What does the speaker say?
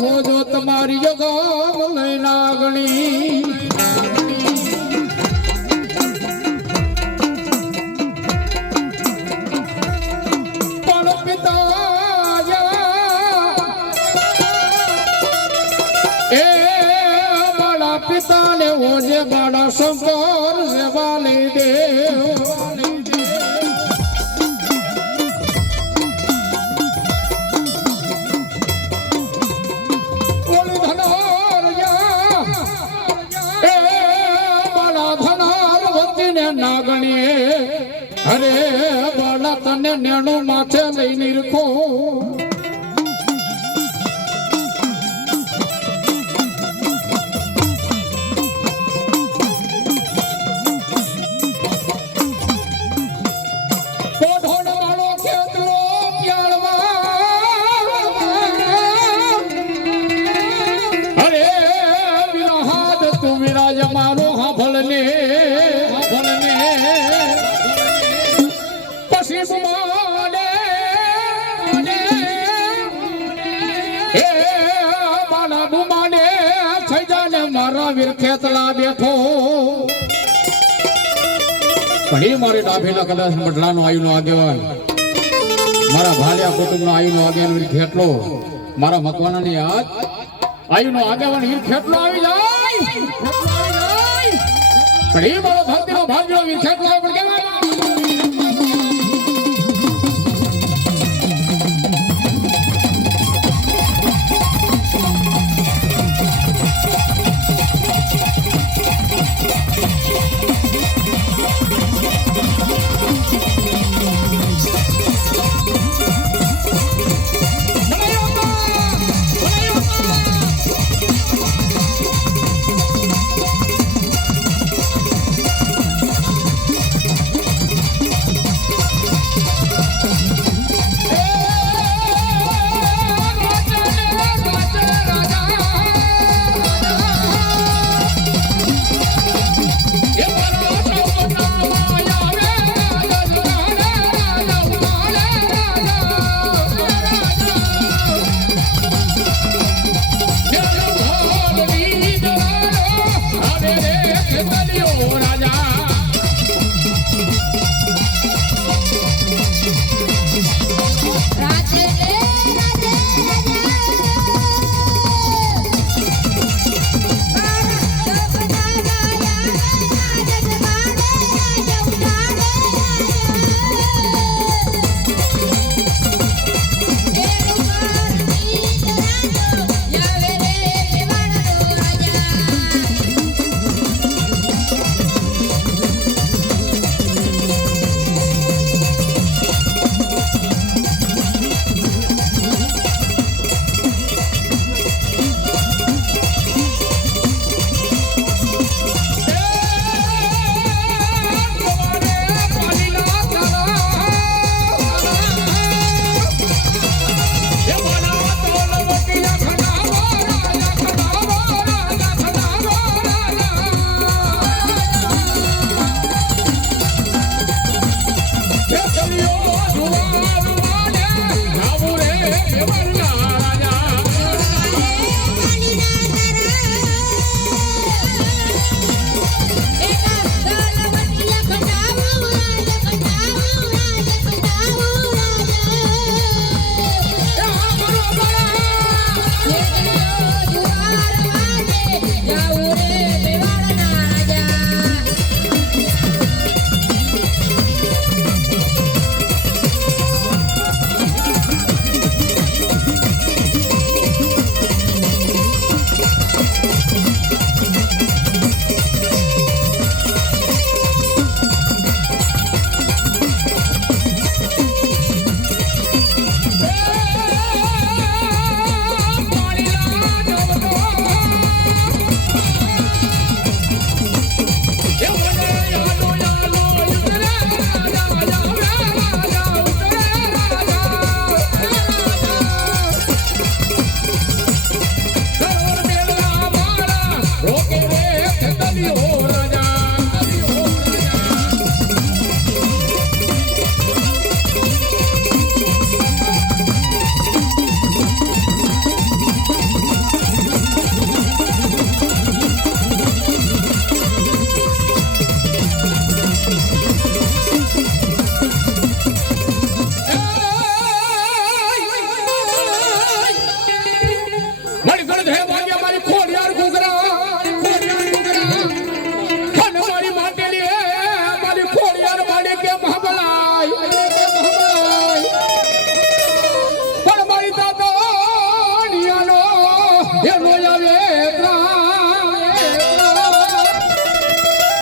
હું જો તમારી જગમ લઈ નાગણી પણ પિતા એ મારા પિતાને હું જે મારા શંકર સેવા લઈ દેવ. નાગણીએ, અરે બાળા તને નેણું માથે લઈ નીરખો. પછી બુમાડે એ મારા બેઠો. એ મારી ડાભીના કદાચ મઢલાનો આયુનો આગેવાન. મારા ભાલિયા કુટુંબનો આયુનો આગેવાન વીર ખેટલો. મારા મકવાનાની યાદ. આયુનો આગેવાન વીર આવી મારો ભક્તિનો ભાગ્યો રાજા રાજે. Yeah.